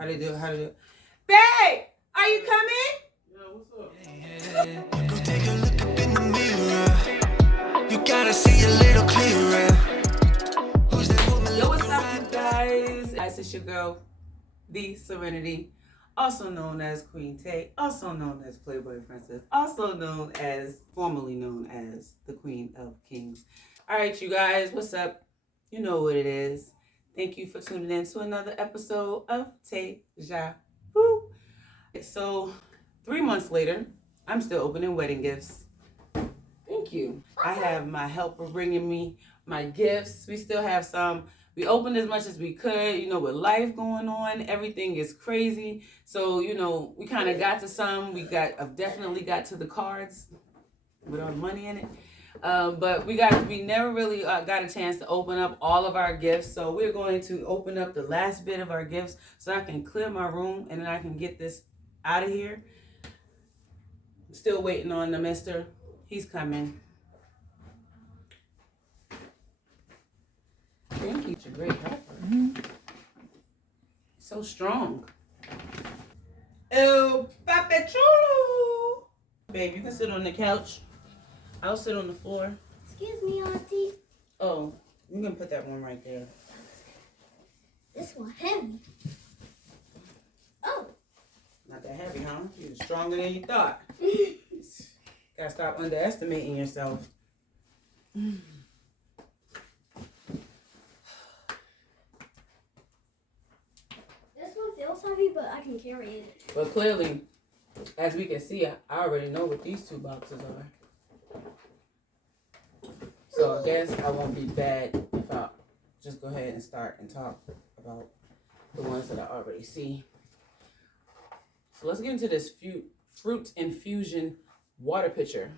How they do? How they do? Babe, are you coming? Yeah, what's up? Go take a look up in the mirror. You gotta see a little clearer. Who's that woman? Yo, what's up, you guys? It's your girl, The Serenity, also known as Queen Tay, also known as Playboy Princess, also formerly known as the Queen of Kings. All right, you guys, what's up? You know what it is. Thank you for tuning in to another episode of Deja Vu. So, 3 months later, I'm still opening wedding gifts. Thank you. I have my helper bringing me my gifts. We still have some. We opened as much as we could, with life going on. Everything is crazy. So, we kind of got to some. I've definitely got to the cards with all the money in it. But we never really got a chance to open up all of our gifts. So we're going to open up the last bit of our gifts so I can clear my room and then I can get this out of here. I'm still waiting on the mister. He's coming. Thank you. It's a great helper. Mm-hmm. So strong. Oh, Papi Chulo. Babe, you can sit on the couch. I'll sit on the floor. Excuse me, Auntie. Oh, we're going to put that one right there. This one heavy. Oh. Not that heavy, huh? You're stronger than you thought. Gotta stop underestimating yourself. This one feels heavy, but I can carry it. But clearly, as we can see, I already know what these two boxes are. So I guess I won't be bad if I just go ahead and start and talk about the ones that I already see. So let's get into this fruit infusion water pitcher.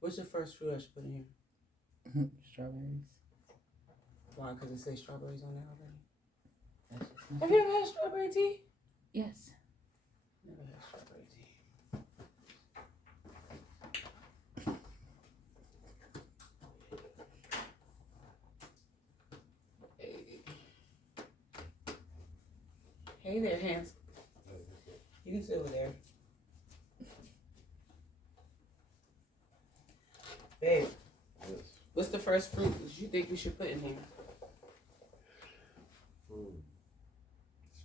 What's the first fruit I should put in here? Strawberries. Why? Because it says strawberries on there already? That's Have you ever had strawberry tea? Yes. Never had strawberry tea. Hey there, Hans. You can sit over there. Babe, Yes. what's the first fruit that you think we should put in here?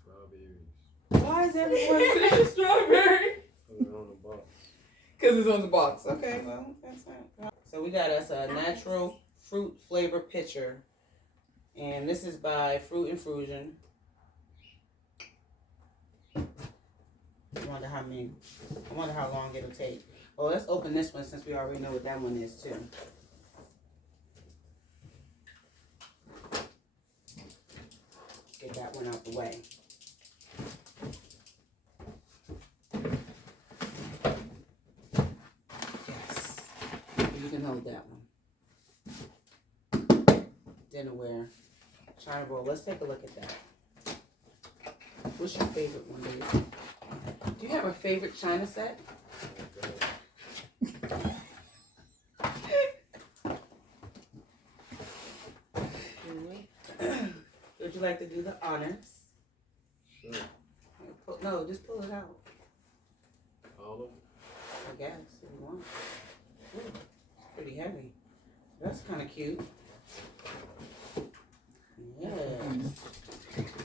Strawberries. Why is everyone saying strawberry? Put it on the box. Because it's on the box. Okay, well, that's fine. So we got us a natural fruit flavor pitcher. And this is by Fruit Infusion. I wonder how long it'll take. Well, let's open this one since we already know what that one is too. Get that one out the way. Yes. You can hold that one. Dinnerware. China bowl. Let's take a look at that. What's your favorite one, baby? Do you have a favorite china set? Would you like to do the honors? Sure. No, just pull it out. All of them? I guess, if you want. Ooh, it's pretty heavy. That's kind of cute. Yeah.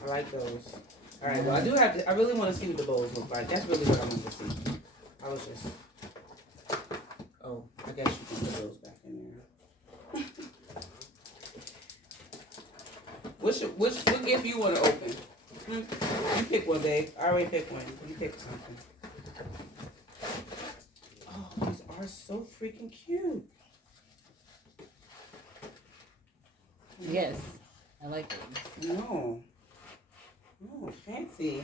I like those. All right, well, I really want to see what the bowls look like. That's really what I want to see. I was just, I guess you can put those back in there. What gift you want to open? You pick one, babe. I already picked one. You pick something. Oh, these are so freaking cute. Yes. I like it. No. Oh, fancy.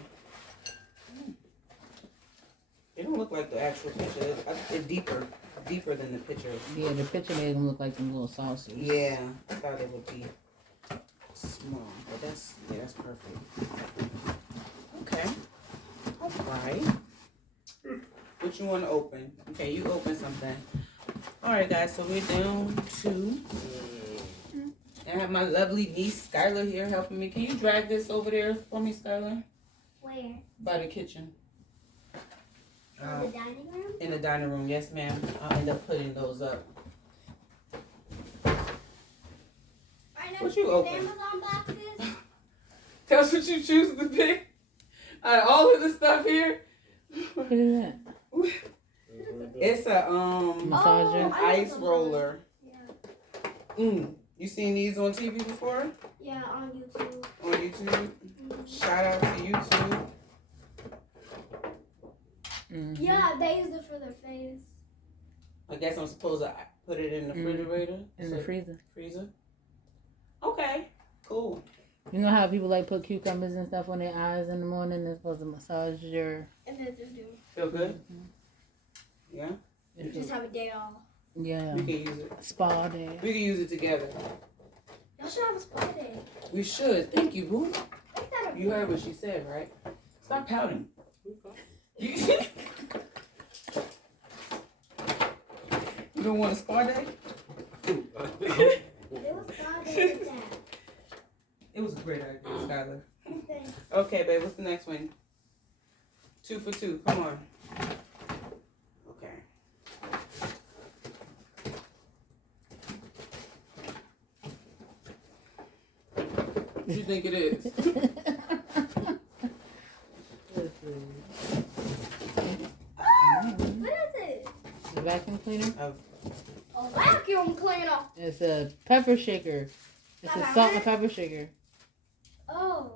They don't look like the actual picture. They're deeper than the picture. Yeah, the picture made them look like them little saucers. Yeah, I thought it would be small, but that's perfect. Okay. All right. What you want to open? Okay, you open something. All right, guys. So we're down to I have my lovely niece Skylar here helping me. Can you drag this over there for me, Skylar? Where? By the kitchen. In the dining room? In the dining room, yes, ma'am. I'll end up putting those up. I know What you open? Amazon boxes. That's what you choose to pick? Out of all of the stuff here? What is that? It's a Massager? ice roller. Yeah. You seen these on TV before? Yeah, on YouTube. On YouTube? Shout out to YouTube. Mm-hmm. Yeah, they use it for their face. I guess I'm supposed to put it in the refrigerator? In the freezer. Freezer? Okay, cool. You know how people like put cucumbers and stuff on their eyes in the morning? They're supposed to massage your... And then just do. Feel good? Mm-hmm. Yeah? Just have a day off. Yeah. We can use it. Spa day. We can use it together. Y'all should have a spa day. We should. Thank you, boo. Make that a You heard what she said, right? Stop pouting. You don't want a spa day? It was spa day with that. It was a great idea, Skylar. Thanks. Okay, babe, what's the next one? 2 for 2. Come on. Okay. What do you think it is? What is it? The vacuum cleaner? A vacuum cleaner. It's a pepper shaker. It's a salt and pepper shaker. Oh.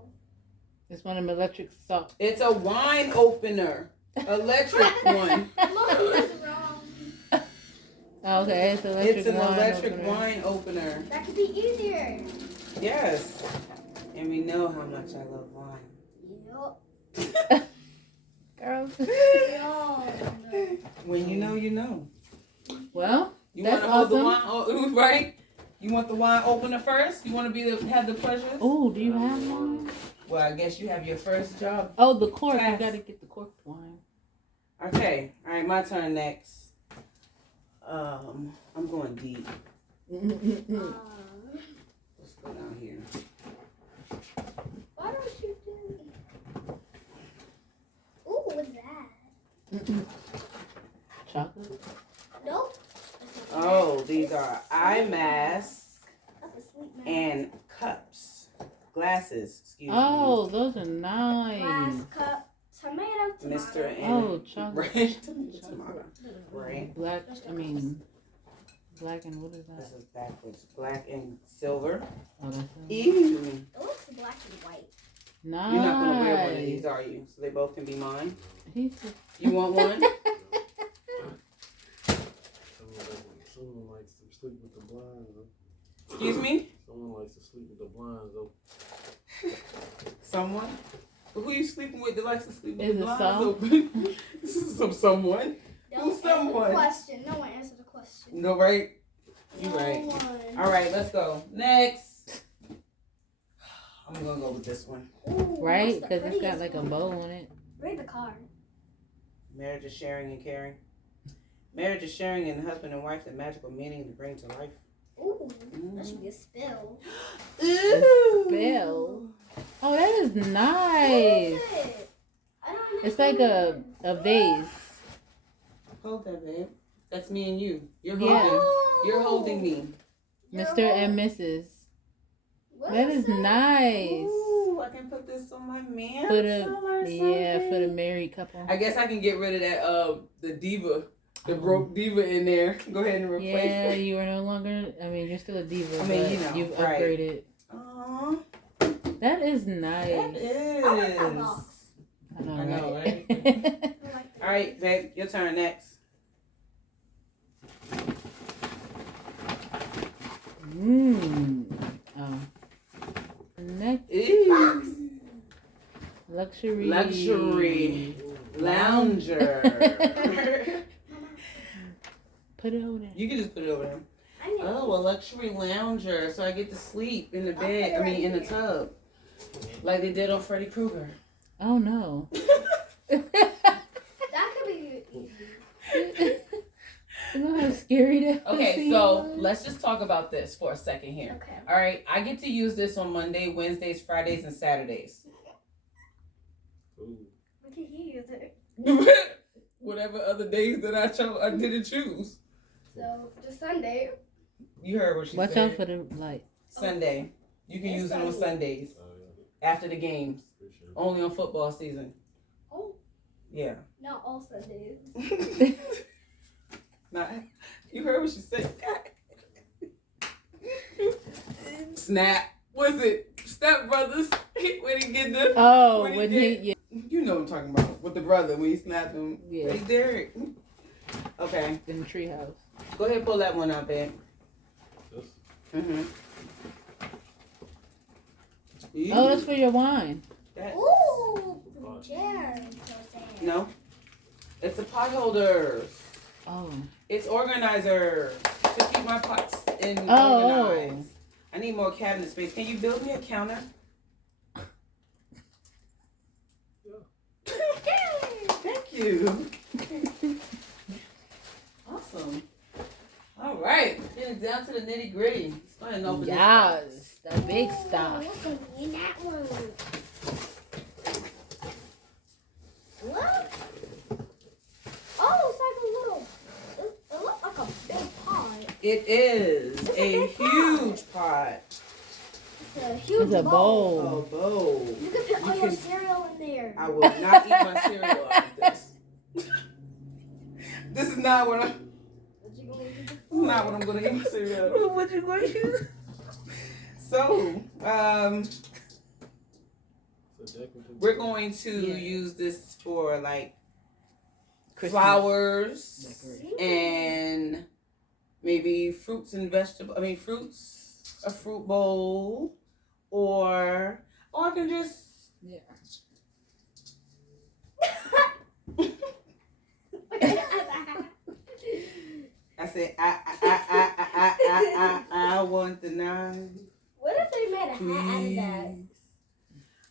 It's one of them electric salt. It's a wine opener. Electric one. Look who's wrong. Oh, okay, it's electric It's an wine electric opener. wine opener. That could be easier. Yes. And we know how much I love wine. Yup. Girl. No. When you know, you know. Well, You that's want to hold awesome. the wine, right? You want the wine opener first? You want to have the pleasure? Oh, do you have one? Well, I guess you have your first job. Oh, the cork. Yes. You got to get the corked wine. Okay. All right, my turn next. I'm going deep. Let's go down here. Why don't you do? Ooh, what's that? Chocolate. Nope. Oh, these are eye masks That's a sweet man. and cups. Glasses, excuse Oh, those are nice. Glass cup. Tomato. me. Mr. and Oh, chocolate. Right. Tomato. Right. Black, black and what is that? This is backwards. Black and silver. Oh, that's Ew. It looks black and white. nice. You're not gonna wear one of these, are you? So they both can be mine. He's just... You want one? Someone likes to sleep with the blinds open. Excuse me? Someone likes to sleep with the blinds open. Someone? Who you sleeping with that likes to sleep with Is the it blinds some? open? This is someone. Don't Who's answer someone? the question. No one answered the question. No, right? You No right. one. All right, let's go. Next. I'm gonna go with this one. Ooh, Right? what's the Because it's got prettiest like a one? bow on it. Read the card. Marriage is sharing and caring. Marriage is sharing and husband and wife, the magical meaning to bring to life. Ooh, that should be a spill. Ooh. spell. Oh, that is What nice. is it? I don't It's like a understand. vase. Hold that, babe. That's me and you. You're Yeah. holding. Oh. You're holding me. You're Mr. and holding- Mrs. What That is is that? nice. Ooh, I can put this on my mantle For or the for the something. married couple. I guess I can get rid of that the diva, the broke diva in there. Go ahead and replace Yeah, it. you are no longer. I mean, you're still a diva. I mean, but you know, you've right. upgraded. Aw, That is nice. that is. I like that box. I know, I know, right? I like that. All right, babe, your turn next. Oh. Next, Ew. luxury. Luxury lounger. Put it over there. You can just put it over there. I know. Oh, a luxury lounger, so I get to sleep in the I'll put bed. it I mean, right in the here. tub, like they did on Freddy Krueger. Oh no. That could be easy. You know how scary that Okay, pussy so was? let's just talk about this for a second here. Okay. All right, I get to use this on Monday, Wednesdays, Fridays, and Saturdays. Ooh. Look at you. Whatever other days that I didn't choose. So just Sunday. You heard what she Watch said. out for the light. Sunday. You can It's use it on Sunday. Sundays after the games. Appreciate it. Only on football season. Oh, Yeah. not all Sundays. Nah, you heard what she said. Snap. Was it Step Brothers when he get the? Oh, When he when did- he, yeah. You know what I'm talking about with the brother when he slapped him. Yeah. Hey, Derek. Okay, in the treehouse. go ahead and pull that one up, babe. This? Mm-hmm. Oh, that's for your wine. Ooh, chair. No, it's a pot holder. Oh. It's organizer to keep my pots in Oh. organized. I need more cabinet space. Can you build me a counter? Thank you. Awesome. All right, getting down to the nitty gritty. Let's go ahead and open this box. Yes, the big stuff. What's gonna be in that one? What? Oh, it's like a little. It looks like a big pot. It is It's a a big pot. huge pot. It's a huge It's a bowl. A bowl. You can put all You your can- cereal in there. I will not eat my cereal out of this. This is not what I'm. What you gonna do? This is not what I'm gonna eat my cereal out of. What you going to use? So, It's a decorative. we're going to Yeah. use this for like Christmas flowers decoration. and maybe fruits and vegetables. I mean, fruits, a fruit bowl, or I can just. Yeah. I said, I want the nine. What if they made a hat out of that?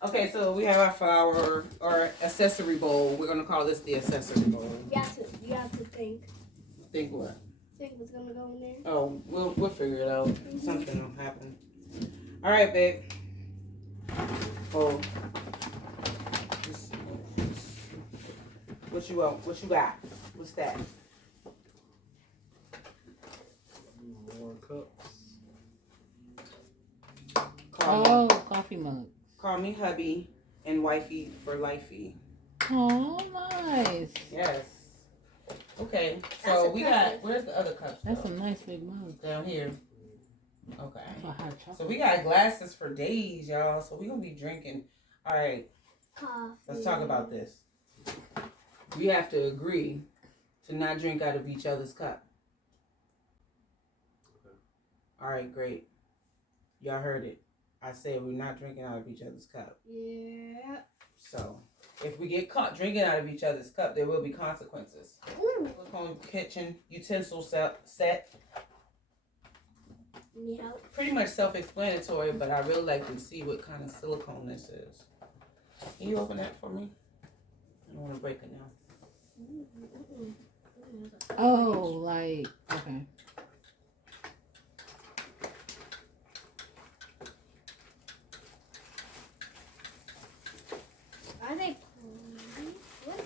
Okay, so we have our flower or accessory bowl. We're gonna call this the accessory bowl. You have to think. Think what? Think what's gonna go in there. Oh, we'll figure it out. Something will happen. All right, babe. Oh. What you want? What you got? What's that? More cups. Call, Oh, coffee mug. call me hubby and wifey for lifey. Oh, nice. Yes. Okay. That's So we got. impressive. Where's the other cups? That's though? a nice big mug. Down here. Okay. For hot chocolate. So we got glasses for days, y'all. So we gonna be drinking. All right. Coffee. Let's talk about this. We have to agree to not drink out of each other's cup. Okay. All right, great. Y'all heard it. I said we're not drinking out of each other's cup. Yeah. So if we get caught drinking out of each other's cup, there will be consequences. Ooh. Silicone kitchen utensil set. Need help? Pretty much self-explanatory, but I really like to see what kind of silicone this is. Can you open that for me? I don't want to break it now. Oh, like, okay. Are they plastic? What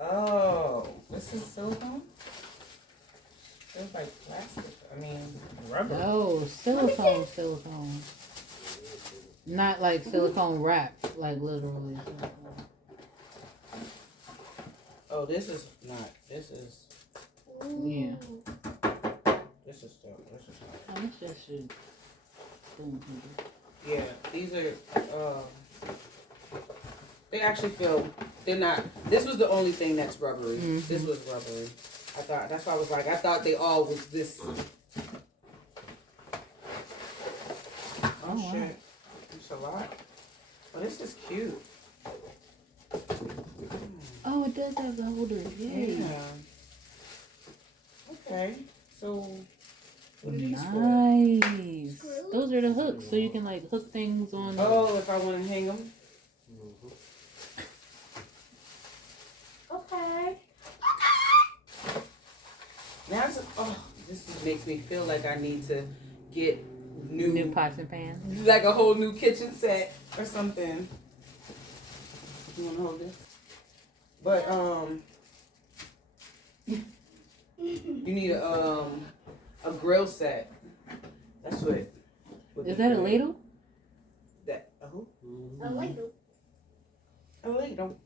are Oh, this is silicone? Feels like plastic. I mean, rubber. Oh, silicone. Not like silicone wrapped, like literally. Oh, this is not. This is. Yeah. This is stuff. This is. Oh, that's just your spoon. Yeah, these are. They actually feel. They're not. This was the only thing that's rubbery. Mhm. This was rubbery. I thought. That's why I was like. I thought they all was this. Oh wow. shit! It's a lot. Oh, this is cute. Oh, it does have the holder. Yay. Yeah. Okay. So. What are these for? Nice. Those are the hooks, so you can like hook things on. Oh, if I want to hang them. Mm-hmm. Okay. Now it's this makes me feel like I need to get New pots and pans. like a whole new kitchen set or something. You wanna hold this? But you need a grill set. That's what. Is that a ladle? That a who? A ladle. A ladle.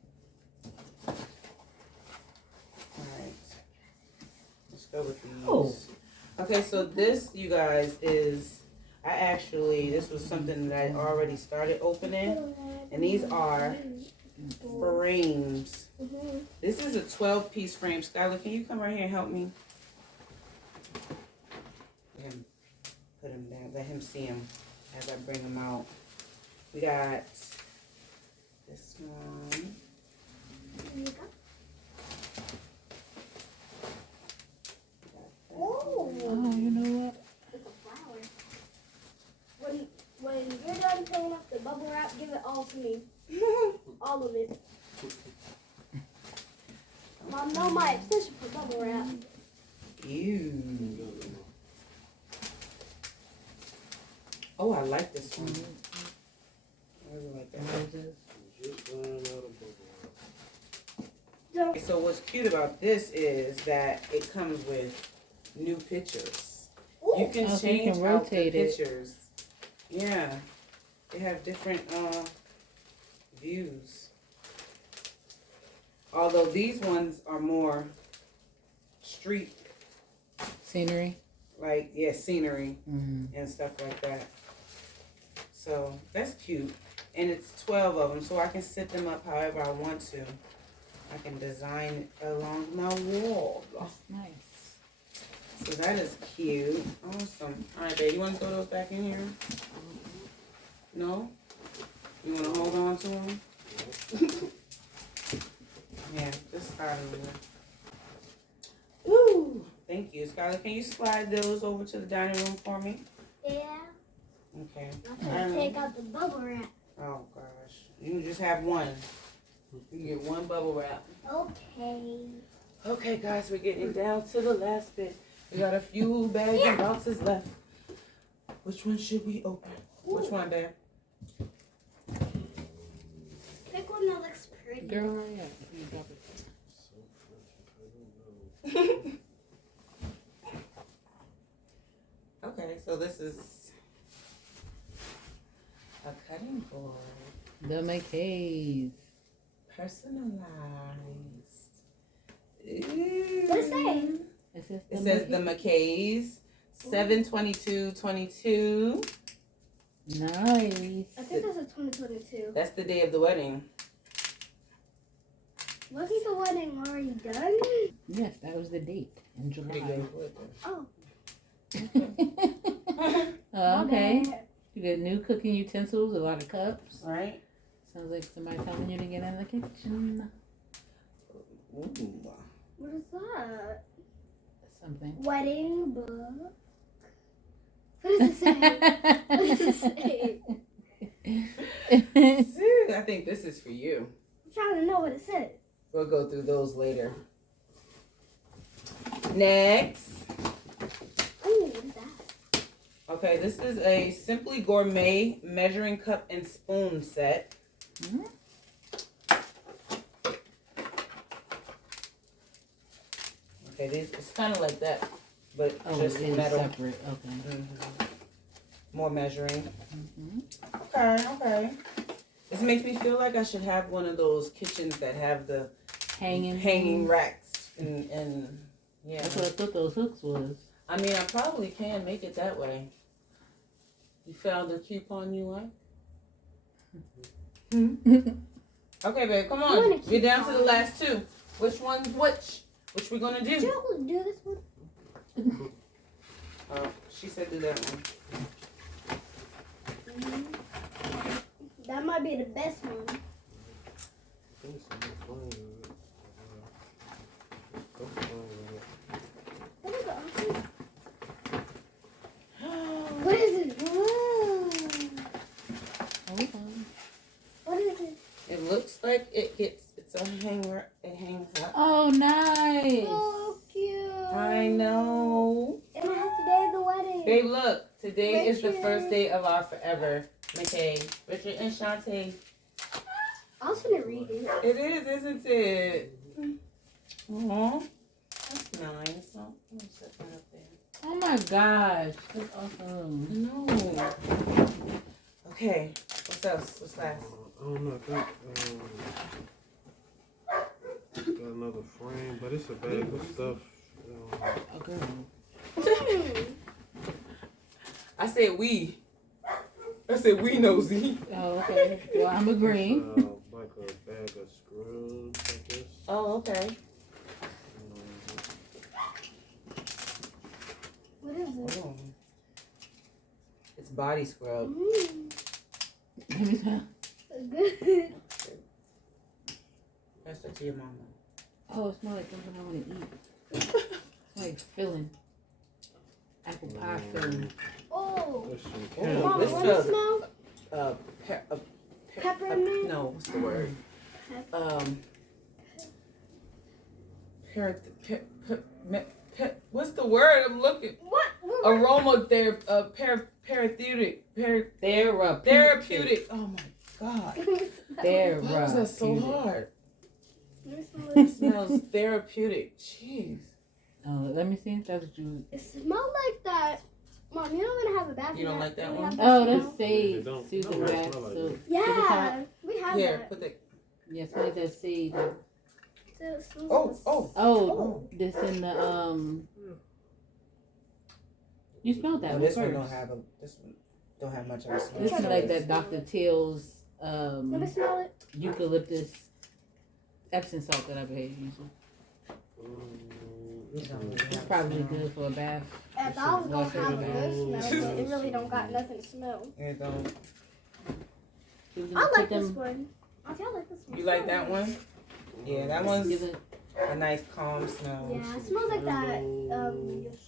Alright. Let's go with these. Oh. Okay, so this, you guys, is this was something that I already started opening. And these are frames. This is a 12-piece frame. Skylar, can you come right here and help me? Put him down. Let him see him as I bring him out. We got this one. Oh, Oh, you know what? it's a flower. When you're done filling up the bubble wrap, give it all to me. All of it. Mom, know my obsession for bubble wrap. Ew. Oh, I like this one. I really like that. Just ran out of bubble wrap. So what's cute about this is that it comes with new pictures. You can Oh, so you change can out the rotate it. pictures. Yeah, they have different views. Although these ones are more street, Scenery. like scenery Mm-hmm. and stuff like that. So that's cute, and it's 12 of them, so I can set them up however I want to. I can design it along my wall. That's nice. So that is cute. Awesome. All right, babe, you want to throw those back in here? No? You want to hold on to them? Yeah, just slide them in. Ooh, thank you. Skylar, can you slide those over to the dining room for me? Yeah. Okay. I'm gonna take out the bubble wrap. Oh, gosh. You can just have one. You get one bubble wrap. Okay. Okay, guys, we're getting down to the last bit. We got a few bags and boxes left. Which one should we open? Which one, babe? Pick one that looks pretty. Girl, yeah. You drop it. So fresh, I don't know. Okay, so this is a cutting board. The McKays. Personalized. What does it say? It says the McKays, 7/22/22. Nice. I think that's a 2022. That's the day of the wedding. Wasn't the wedding already done? Yes, that was the date in Pretty July. good. Oh. Oh, okay. My bad. You get new cooking utensils, a lot of cups. Right? Sounds like somebody telling you to get in the kitchen. Ooh. What is that? Something. Wedding book. What does it say? What does it say? I think this is for you. I'm trying to know what it says. We'll go through those later. Next. Oh, what is that? Okay, this is a Simply Gourmet measuring cup and spoon set. Mhm. Okay, it's kind of like that, but Oh, just it is metal. separate. Okay. More measuring. Mm-hmm. Okay. This makes me feel like I should have one of those kitchens that have the Hanging racks and yeah. That's what I thought those hooks was. I mean, I probably can make it that way. You found a coupon you like? Okay, babe, come I want on. a We're down to the coupon. last two. Which one's which? Which we gonna Did do? you do this one? Oh, she said do that one. That might be the best one. I think so, I'm fine with it. I'm fine with it. What is it? What is it? Hold on. What is it? It looks like it's a hanger. It hangs up. Oh, nice. So cute. How I know. And it has the day of the wedding. Babe, look. Today is the Richard. first day of our forever. McKay, Richard, and Shantae. I was gonna read it. It is, isn't it? Aw. That's nice. Oh, let me set that up there. Oh my gosh, that's awesome. No. Okay. What's else? What's last? I don't know. I think got another frame, but it's a bag of stuff. Okay. I said we. I said we nosy. Oh, okay. Well, I'm agreeing. Like a bag of scrubs, I guess. Oh, okay. What is it? Oh. It's body scrub. Let me smell. Good. That's that to your mama. Oh, it smells like something I want to eat. It's like filling. Apple pie filling. Oh. That's some Oh, candles. Mama, this what does it smells- smell? Peppermint? No, what's the word? What's the word I'm looking? What? Aromatherapeutic. Therapeutic. Oh my god. Why was that so hard? It smells therapeutic. Jeez. Oh, let me see. That's what you. It smells like that. Mom, you don't even have a bathroom. You don't like that one? Oh, smell? that's sage. It don't- Susan no, it wax. smell like So, it. Yeah, we have Here, that. put the. yeah, smell like that sage. It smells Oh, like- oh. Oh, this in the You smelled that No, one this first. one don't have a. This one don't have much of a smell. This is like that Dr. Teal's Let me smell it. eucalyptus Epsom salt that I've had using. It's probably good for a bath. I thought it was gonna have a good smell, but it Mm. really don't got nothing to smell. It don't. Susan, I put like this them- one. I like this one. You like that one? Yeah, that one's Give it- a nice calm smell. Yeah, it smells like that.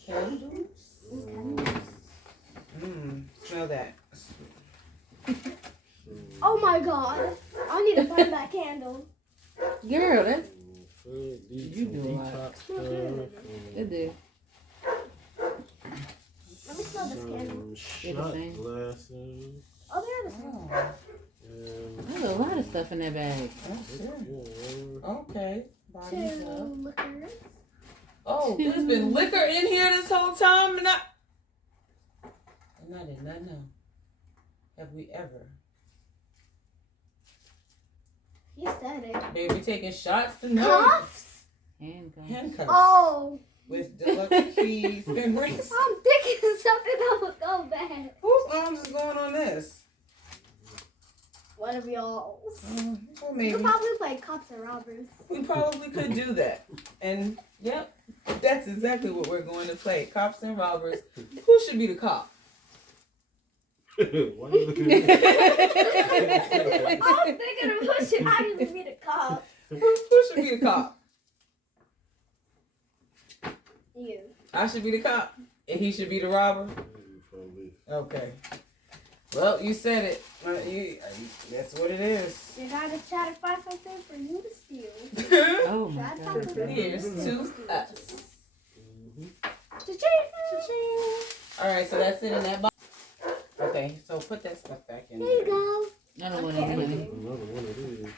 Candles? Smell that. Oh my god! I need to find that candle. Girl, that's You do a lot. detox stuff. it. Did. Let me smell this candle. They're the Shot same. glasses. Oh, they're the same. Oh, And There's a lot of stuff in that bag. that's good. yeah, Okay. Bodies up. Two liquors. Oh, there's been liquor in here this whole time, and I did not know. Have we ever? He said it. Baby, we taking shots tonight. Cuffs? Handcuffs. Handcuffs. Oh, With deluxe keys and rings. I'm thinking something that would go bad. Whose arms is going on this? One of y'all. Well, We maybe. could probably play cops and robbers. We probably could do that. And, yep, that's exactly what we're going to play. Cops and robbers. Who should be the cop? Why you looking at me? I'm thinking of who should actually be the cop. Who should be the cop? You. I should be the cop. And he should be the robber? Okay. Well, you said it. That's what it is. You gotta try to find something for you to steal. Oh my Try to god. find something. Here's to us. Cha-ching. Alright, so that's it in that box. Okay, so put that stuff back in Here you there. go. I don't want Okay, to okay. do Another one of these.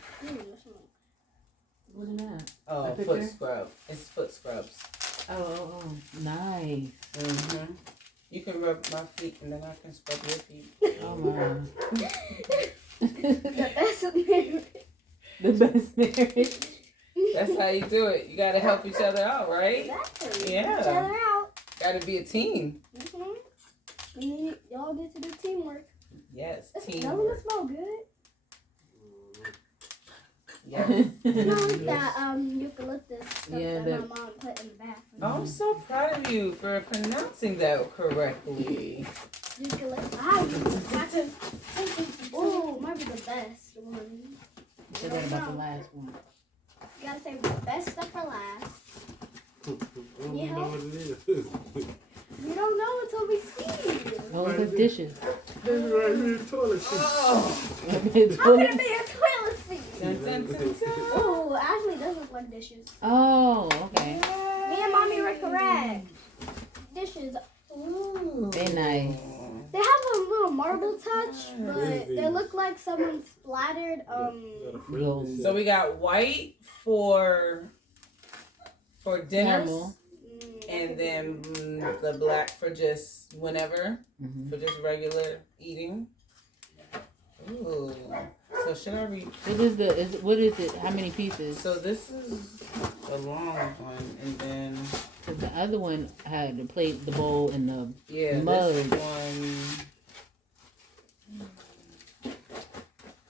What is that? Oh, A foot picture? scrub. It's foot scrubs. Oh, nice. Mm-hmm. You can rub my feet and then I can scrub your feet. Oh my. The best marriage. The best marriage. That's how you do it. You gotta help each other out, right? Exactly. Yeah. Each other out. Gotta be a team. Mm-hmm. And then y'all get to do teamwork. Yes, Doesn't team. it smell good? Yes. It smells like that eucalyptus stuff Yeah, that that- my mom put in the bathroom. Oh, I'm so proud of you for pronouncing that correctly. Eucalyptus. Oh, might be the best one. Say that about the last one. You gotta save the best stuff for last. I don't know what it is. We don't know until we see. Oh, the dishes. This is right here, toilet seat. Oh. How could it be a toilet seat? Dun, dun, dun, dun. Oh, actually, it does look like dishes. Oh, okay. Me and mommy were correct. Dishes. Ooh. Very nice. They have a little marble touch, but they look like someone splattered. So we got white for dinners, Normal. and then the black for just whenever, for just regular eating. Ooh. So should I read? What is it? How many pieces? So this is the long one, and then 'Cause the other one had the plate, the bowl, and the mug. this one.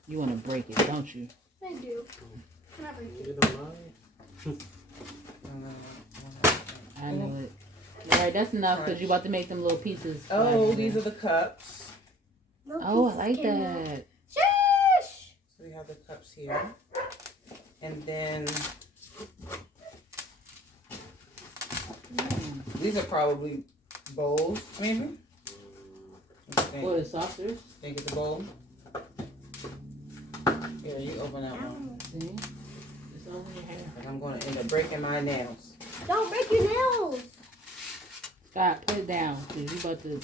You want to break it, don't you? I do. Can I break it? You don't mind? I know it. All right, that's enough because you're about to make them little pieces. Oh, these are the cups. Oh, I like that. Shush! So we have the cups here, and then these are probably bowls, maybe. What is saucers? Think it's a bowl. Here, you open that one. See? It's over your hair. And I'm going to end up breaking my nails. Don't break your nails. Scott, put it down because you about to.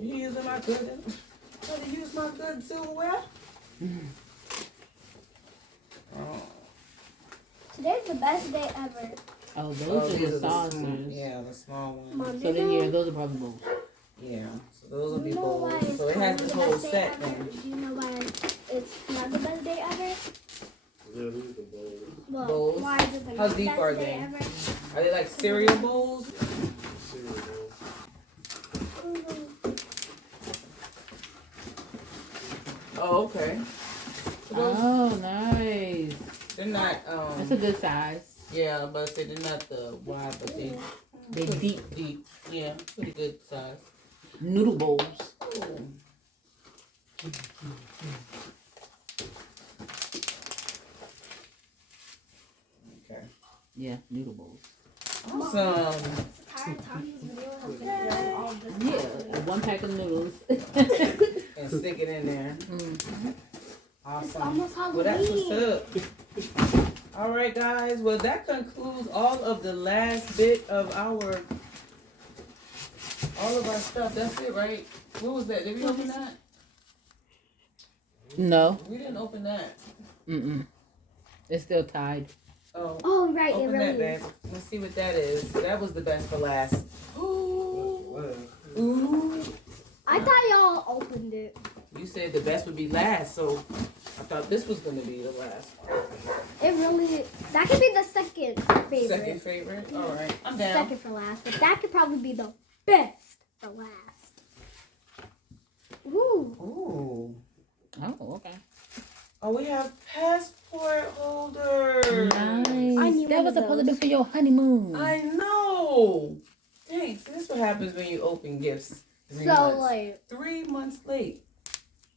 You using my good? Trying to use my good silverware? Oh. Today's the best day ever. Oh, those Oh, are these the are saucers. yeah, the small ones. Mom, So then, yeah, those are probably bowls. Yeah, so those will be You know why bowls. it's So it has called this the whole best day set ever? then. Do you know why it's not the best day ever? Yeah, these are the bowls. Well, Bowls? why is it the How best deep are day they? ever? Are they like cereal bowls? Cereal bowl. Oh, okay. So those, Oh, nice. they're not, That's a good size. yeah, but they're not the wide, but they deep. Yeah, pretty good size. Noodle bowls. Ooh. Okay. Yeah, noodle bowls. Awesome. Yeah, one pack of noodles. And stick it in there. Mm. It's Awesome. almost Well, that's Halloween. what's up. All right, guys. Well, that concludes all of the last bit of all of our stuff. That's it, right? What was that? Did we open that? No. We didn't open that. Mm-mm. It's still tied. Oh, Oh, right, it open really that, is. babe. Let's see what that is. That was the best for last. Ooh. Last. Ooh. I thought y'all opened it. You said the best would be last, so I thought this was going to be the last. It really, that could be the second favorite. Second favorite? All right. I'm down. Second for last, but that could probably be the best for last. Ooh. Ooh. Oh, okay. Oh, we have passport holders. I Nice. need That one was of supposed to be those. for your honeymoon. I know. Thanks. This is what happens when you open gifts 3 So months. like, 3 months late.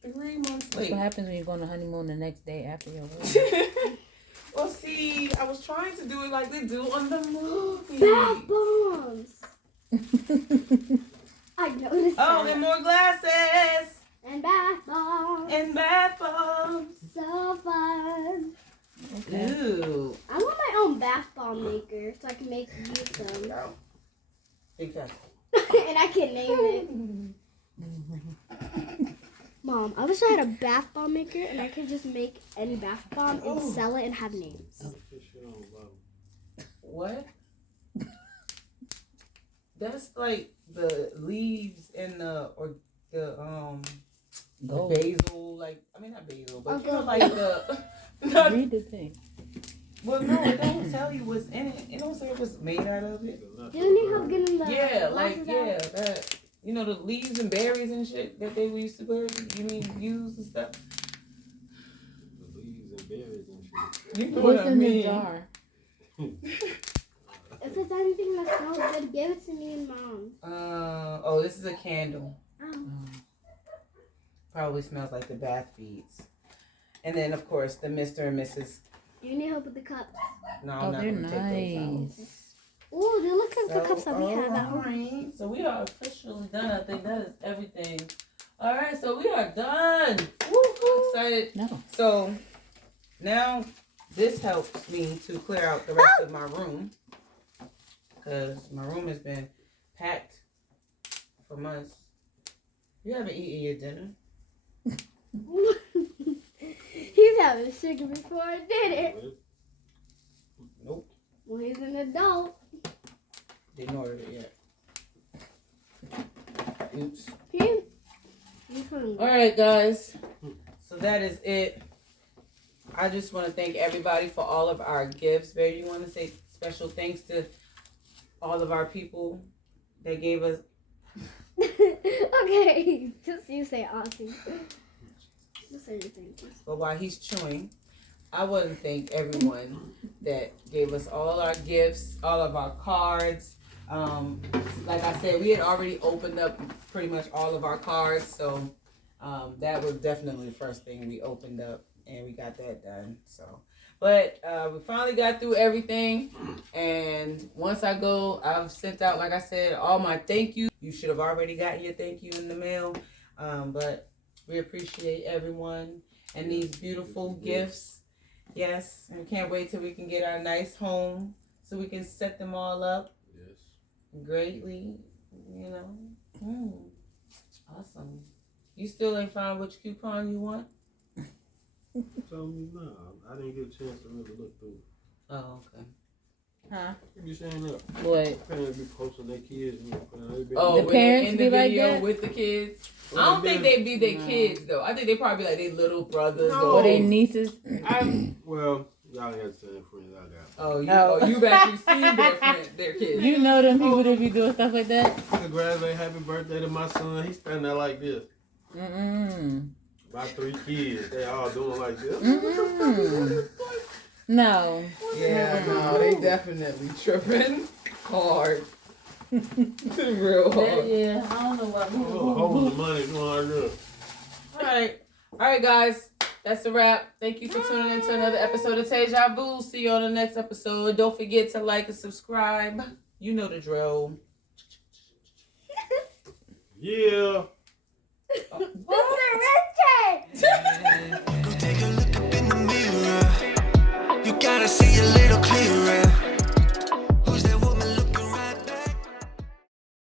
3 months That's late. what happens when you go on a honeymoon the next day after your wedding. Well, see, I was trying to do it like they do on the movie. bath bombs. I noticed Oh, that. and more glasses. And bath bombs. And bath bombs. So fun. Okay. Ooh. I want my own bath bomb maker so I can make use them. Go. Because. And I can name it. Mom, I wish I had a bath bomb maker and I could just make any bath bomb and sell it and have names. Put shit on the bottom. What? That's like the leaves and the Gold. basil, like I mean not basil, but you know Okay. like the not, Read the thing. well no, it don't tell you what's in it. It don't say what's made out of it. Do you need help getting the Yeah, like glasses out? that you know the leaves and berries and shit that they used to bury, you mean use and stuff. The leaves and berries and shit. You know What's what I in the mean. jar? If there's anything that smells good, give it to me and Mom. Oh, this is a candle. Oh. Probably smells like the bath beads. And then of course the Mr. and Mrs. Do you need help with the cups? No, I'm Oh, not they're gonna take those out. nice. Ooh, they look like the cups that we have at home. Alright, so we are officially done. I think that is everything. Alright, so we are done. Woo-hoo. Excited. No. So now this helps me me to clear out the rest of my room. Because my room has been packed for months. You haven't eaten your dinner. He's having sugar before dinner. Nope. Well, he's an adult. Didn't order it yet. Oops. He's hungry. All right, guys. So that is it. I just want to thank everybody for all of our gifts. Baby, you want to say special thanks to all of our people that gave us. Okay, just you say Auntie. Just say your thank you. But while he's chewing, I want to thank everyone that gave us all our gifts, all of our cards. Like I said, we had already opened up pretty much all of our cards, so that was definitely the first thing we opened up, and we got that done. So, but we finally got through everything, and once I go, I've sent out, like I said, all my thank you. You should have already gotten your thank you in the mail, but we appreciate everyone and these beautiful gifts. Yes, and we can't wait till we can get our nice home so we can set them all up. Greatly, you know. Awesome. You still ain't find which coupon you want? Told me no. I didn't get a chance to really look through. Oh, okay. Huh? What you saying that? What? Parents be posting their kids. Oh, The when parents in the be like video that? with the kids. I don't think they be their kids though. I think they probably like their little brothers No. Or they nieces. Well, y'all got the same friends I got. Oh, you've actually seen their kids. You know them people that be doing stuff like that? Congratulate, happy birthday to my son. He's standing there like this. Mm-mm. My 3 kids, they all doing like this. Mm-mm. No. Yeah, no, they definitely tripping hard. Real hard. Yeah, I don't know what. Holding the money, doing like this. All right, guys. That's a wrap. Thank you for tuning in to another episode of Deja Vu. See you on the next episode. Don't forget to like and subscribe. You know the drill. Yeah. What?